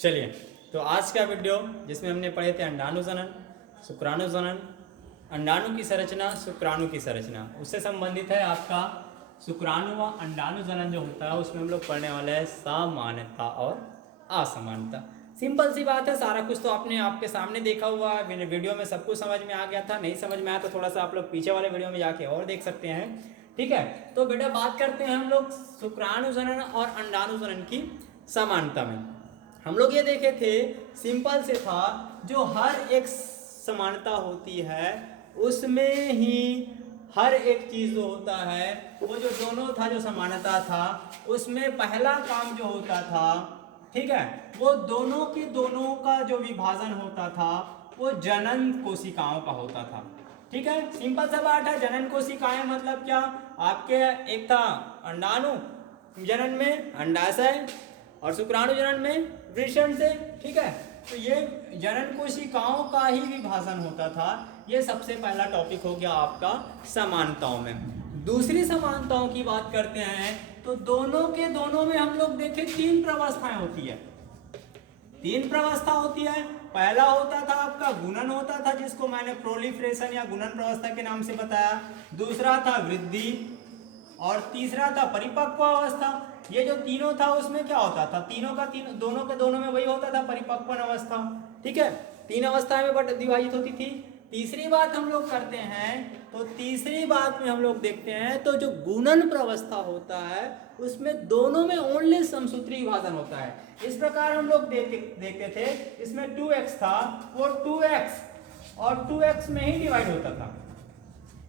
चलिए, तो आज का वीडियो जिसमें हमने पढ़े थे अंडाणु जनन, शुक्राणु जनन, अंडाणु की संरचना, शुक्राणु की संरचना, उससे संबंधित है आपका शुक्राणु व अंडाणु जनन जो होता है उसमें हम लोग पढ़ने वाले हैं समानता और असमानता। सिंपल सी बात है, सारा कुछ तो आपने आपके सामने देखा हुआ है, मेरे वीडियो में सब कुछ समझ में आ गया था। नहीं समझ में आया तो थोड़ा सा आप लोग पीछे वाले वीडियो में जाके और देख सकते हैं। ठीक है, तो बेटा बात करते हैं हम लोग शुक्राणु जनन और अंडाणु जनन की समानता में। हम लोग ये देखे थे, सिंपल से था, जो हर एक समानता होती है उसमें ही हर एक चीज जो होता है वो जो दोनों था, जो समानता था उसमें पहला काम जो होता था, ठीक है, वो दोनों के दोनों का जो विभाजन होता था वो जनन कोशिकाओं का होता था। ठीक है, सिंपल सा बात है। जनन कोशिकाएं मतलब क्या, आपके एक था अंडाणु जनन में अंडाशय और शुक्राणु जनन में वृषण से। ठीक है, तो ये जनन कोशिकाओं का ही विभाजन होता था। ये सबसे पहला टॉपिक हो गया आपका समानताओं में। दूसरी समानताओं की बात करते हैं तो दोनों के दोनों में हम लोग देखें तीन प्रवस्थाएं होती है। तीन प्रवस्था होती है। पहला होता था आपका गुणन होता था, जिसको मैंने प्रोलिफरेशन या गुणन प्रवस्था के नाम से बताया। दूसरा था वृद्धि और तीसरा था परिपक्व अवस्था। ये जो तीनों था उसमें क्या होता था, दोनों के दोनों में वही होता था, परिपक्व अवस्था। ठीक है, तीन अवस्थाएं में विभाजित होती थी। तीसरी बात हम लोग करते हैं तो तीसरी बात में हम लोग देखते हैं तो जो गुणन प्रवस्था होता है उसमें दोनों में ओनली समसूत्री विभाजन होता है। इस प्रकार हम लोग देखते थे, इसमें 2x था, वो 2x और 2x में ही डिवाइड होता था।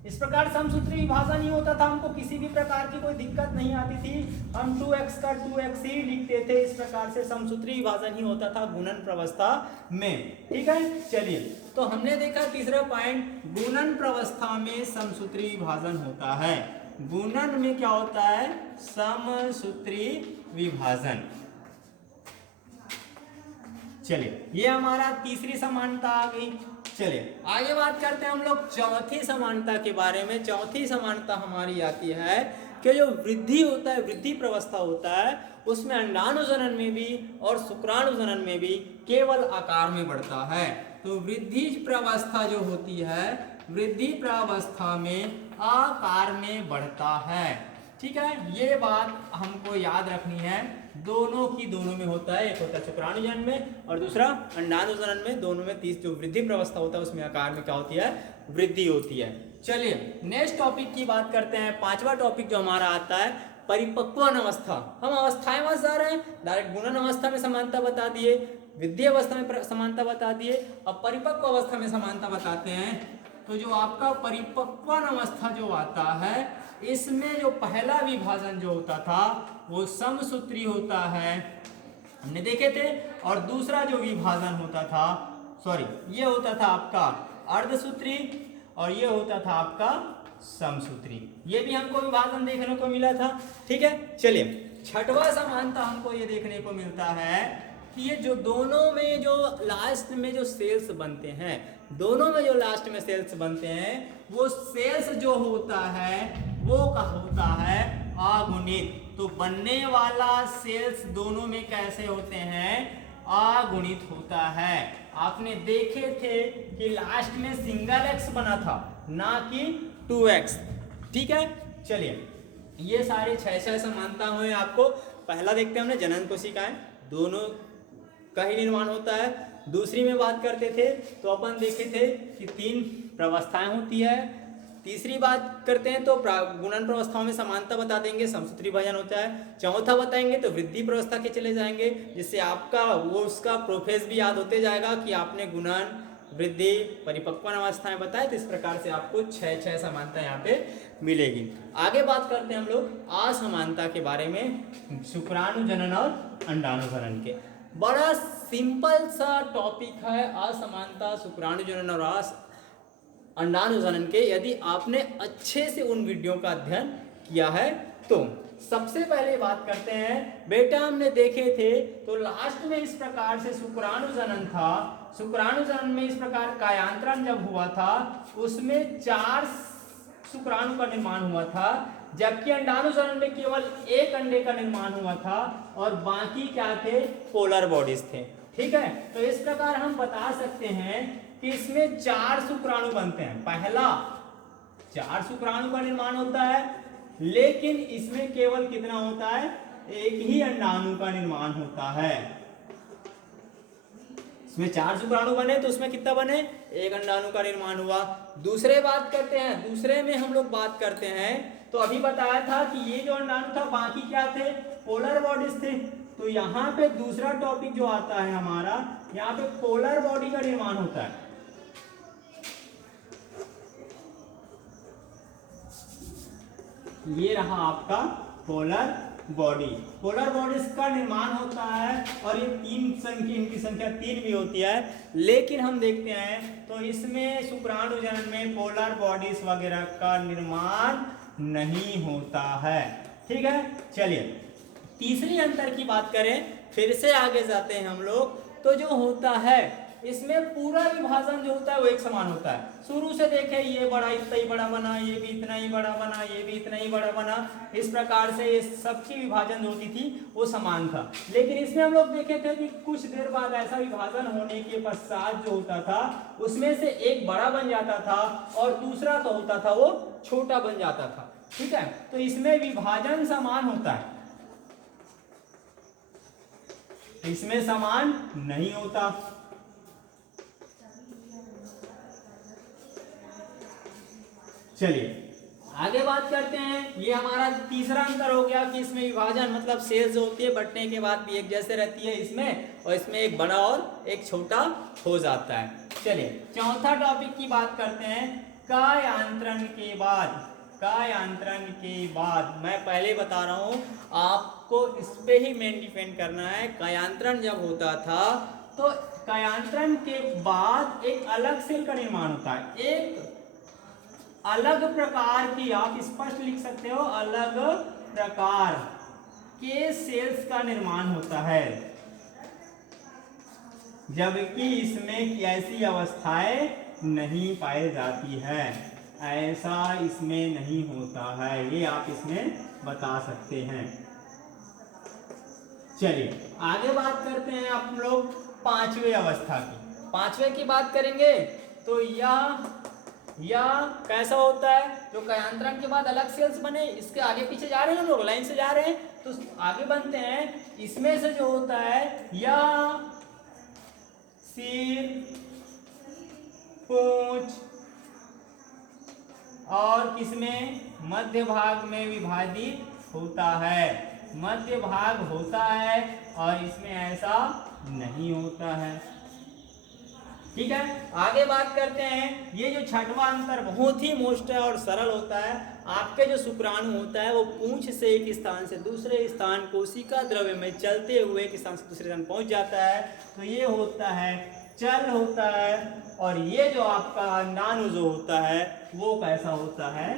इस प्रकार समसूत्री विभाजन ही होता था, हमको किसी भी प्रकार की कोई दिक्कत नहीं आती थी। हम 2x का 2x ही लिखते थे। इस प्रकार से समसूत्री विभाजन ही होता था गुणन प्रवस्था में। ठीक है, चलिए, तो हमने देखा तीसरा पॉइंट, गुणन प्रवस्था में समसूत्री विभाजन होता है। गुणन में क्या होता है, समसूत्री विभाजन। चलिए, ये हमारा तीसरी समानता आ गई। चलिए आगे बात करते हैं हम लोग चौथी समानता के बारे में। चौथी समानता हमारी आती है कि जो वृद्धि होता है, वृद्धि प्रवस्था होता है, उसमें अंडाणु जनन में भी और शुक्राणु जनन में भी केवल आकार में बढ़ता है। तो वृद्धि प्रवस्था जो होती है, वृद्धि प्रवस्था में आकार में बढ़ता है। ठीक है, ये बात हमको याद रखनी है। दोनों की दोनों में होता है, एक होता है शुक्राणु जनन में और दूसरा अंडाणु जनन में। दोनों में जो वृद्धि प्रवस्था होता है उसमें आकार में क्या होती है, वृद्धि होती है। चलिए नेक्स्ट टॉपिक की बात करते हैं। पांचवा टॉपिक जो हमारा आता है परिपक्वन अवस्था। हम अवस्थाएं बस जा रहे हैं, डायरेक्ट गुणन अवस्था में समानता बता दिए, वृद्धि अवस्था में समानता बता दिए, अब परिपक्व अवस्था में समानता बताते हैं। तो जो आपका परिपक्वन अवस्था जो आता है, इसमें जो पहला विभाजन जो होता था वो समसूत्री होता है, हमने देखे थे। और दूसरा जो विभाजन होता था, ये होता था आपका अर्धसूत्री और ये होता था आपका समसूत्री। ये भी हमको विभाजन देखने को मिला था। ठीक है, चलिए छठवां समानता हमको ये देखने को मिलता है कि ये जो दोनों में जो लास्ट में जो सेल्स बनते हैं, दोनों में जो लास्ट में सेल्स बनते हैं, वो सेल्स जो होता है वो का होता है अगुणित। तो बनने वाला सेल्स दोनों में कैसे होते हैं, अगुणित होता है। आपने देखे थे कि लास्ट में सिंगल एक्स बना था, ना कि 2x। ठीक है, चलिए ये सारे छह समानता हुए। आपको पहला देखते हैं हमने जनन कोशिकाएं, दोनों का ही निर्माण होता है। दूसरी में बात करते थे तो अपन देखे थे कि तीन प्रवस्थाएं होती है। तीसरी बात करते हैं तो गुणन प्रवस्थाओं में समानता बता देंगे, समसूत्री विभाजन होता है। चौथा बताएंगे तो वृद्धि प्रवस्था के चले जाएंगे, जिससे आपका वो उसका प्रोफेस भी याद होते जाएगा कि आपने गुणन, वृद्धि, परिपक्वन अवस्थाएं बताए। तो इस प्रकार से आपको छह समानता यहाँ पे मिलेगी। आगे बात करते हैं हम लोग असमानता के बारे में, शुक्राणु जनन और अंडाणु जनन के। बड़ा सिंपल सा टॉपिक है असमानता, शुक्राणु जनन और अंडाणु जनन के। यदि आपने अच्छे से उन वीडियो का अध्ययन किया है तो सबसे पहले बात करते हैं बेटा, हमने देखे थे तो लास्ट में इस प्रकार से शुक्राणु जनन था। शुक्राणु जनन में इस प्रकार कायांतरण जब हुआ था उसमें 4 शुक्राणु का निर्माण हुआ था, जबकि अंडाणु जनन में केवल एक अंडे का निर्माण हुआ था और बाकी क्या थे, पोलर बॉडीज थे। ठीक है, तो इस प्रकार हम बता सकते हैं कि इसमें 4 शुक्राणु बनते हैं। पहला 4 शुक्राणु का निर्माण होता है, लेकिन इसमें केवल कितना होता है, एक ही अंडाणु का निर्माण होता है। इसमें 4 शुक्राणु बने तो उसमें कितना बने, एक अंडाणु का निर्माण हुआ। दूसरे बात करते हैं, दूसरे में हम लोग बात करते हैं, तो अभी बताया था कि ये जो अंडाणु था बाकी क्या थे, पोलर बॉडीज थे। तो यहाँ पे दूसरा टॉपिक जो आता है हमारा, यहाँ पे पोलर बॉडी का निर्माण होता है। ये रहा आपका पोलर बॉडी। पोलर बॉडीज का निर्माण होता है और ये इनकी संख्या 3 भी होती है, लेकिन हम देखते हैं तो इसमें शुक्राणु जनन में पोलर बॉडीज वगैरह का निर्माण नहीं होता है। ठीक है, चलिए तीसरी अंतर की बात करें, फिर से आगे जाते हैं हम लोग। तो जो होता है इसमें पूरा विभाजन जो होता है वो एक समान होता है। शुरू से देखें, ये बड़ा इतना ही बड़ा बना, ये भी इतना ही बड़ा बना, ये भी इतना ही बड़ा बना, इस प्रकार से ये सबकी विभाजन होती थी वो समान था। लेकिन इसमें हम लोग देखे थे कि कुछ देर बाद ऐसा विभाजन होने के पश्चात जो होता था उसमें से एक बड़ा बन जाता था और दूसरा तो होता था वो छोटा बन जाता था। ठीक है, तो इसमें विभाजन समान होता है, इसमें समान नहीं होता। चलिए आगे बात करते हैं। ये हमारा तीसरा अंतर हो गया कि इसमें विभाजन मतलब सेल्स जो होती है बंटने के बाद भी एक जैसे रहती है इसमें, और इसमें एक बड़ा और एक छोटा हो जाता है। चलिए चौथा टॉपिक की बात करते हैं, कायांतरण के बाद। कायांतरण के बाद मैं पहले बता रहा हूं आपको, इस पे ही मेन डिपेंड करना है। कायांतरण जब होता था तो कायांतरण के बाद एक अलग सेल का निर्माण होता है, एक अलग प्रकार की, आप स्पष्ट लिख सकते हो, अलग प्रकार के सेल्स का निर्माण होता है, जबकि इसमें ऐसी अवस्थाएं नहीं पाई जाती है, ऐसा इसमें नहीं होता है, ये आप इसमें बता सकते हैं। चलिए आगे बात करते हैं आप लोग पांचवें अवस्था की। पांचवें की बात करेंगे तो यह कैसा होता है, जो कायांतरण के बाद अलग सेल्स बने, इसके आगे पीछे जा रहे हैं हम लोग, लाइन से जा रहे हैं तो आगे बनते हैं। इसमें से जो होता है यह सिर, पूंछ और किसमें, मध्य भाग में विभाजित होता है, मध्य भाग होता है और इसमें ऐसा नहीं होता है। ठीक है, आगे बात करते हैं। ये जो छठवां अंतर बहुत ही मोस्ट है और सरल होता है। आपके जो शुक्राणु होता है वो पूंछ से एक स्थान से दूसरे स्थान कोशिका द्रव्य में चलते हुए एक स्थान से दूसरे स्थान पहुंच जाता है, तो ये होता है चल होता है। और ये जो आपका अंडाणु जो होता है वो कैसा होता है,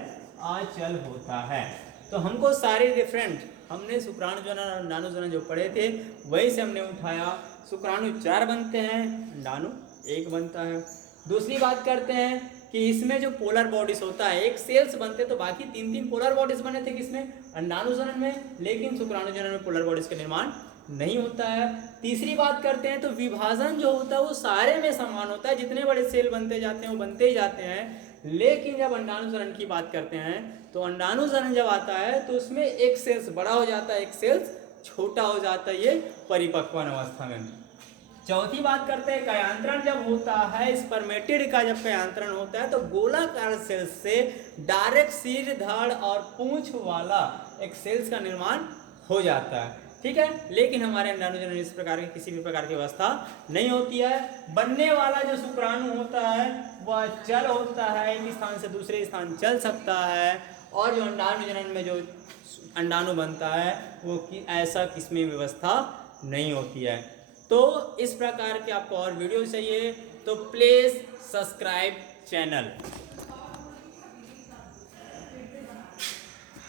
अचल होता है। तो हमको सारे डिफरेंट, हमने शुक्राणु जनन और अंडाणु जनन जो पढ़े थे वही से हमने उठाया। शुक्राणु 4 बनते हैं, अंडाणु 1 बनता है। दूसरी बात करते हैं कि इसमें जो पोलर बॉडीज होता है, एक सेल्स बनते तो बाकी 3 पोलर बॉडीज बने थे किसमें, अंडाणु जनन में, लेकिन शुक्राणु जनन में पोलर बॉडीज का निर्माण नहीं होता है। तीसरी बात करते हैं तो विभाजन जो होता है वो सारे में समान होता है, जितने बड़े सेल बनते जाते हैं वो बनते ही जाते हैं। लेकिन जब अंडाणु जनन की बात करते हैं तो अंडाणु जनन जब आता है तो उसमें एक सेल्स बड़ा हो जाता है, एक सेल्स छोटा हो जाता है, ये परिपक्व अवस्था में। चौथी बात करते हैं, कायांतरण जब होता है, स्पर्मेटिड का जब कायांतरण होता है तो गोलाकार सेल्स से डायरेक्ट सिर, धड़ और पूंछ वाला एक सेल्स का निर्माण हो जाता है। ठीक है, लेकिन हमारे अंडाणु जनन इस प्रकार की किसी भी प्रकार की अवस्था नहीं होती है। बनने वाला जो शुक्राणु होता है वह चल होता है, एक स्थान से दूसरे स्थान चल सकता है, और जो अंडाणु जनन में जो अंडाणु बनता है वो ऐसा किसमें व्यवस्था नहीं होती है। तो इस प्रकार के आपको और वीडियो चाहिए तो प्लीज सब्सक्राइब चैनल।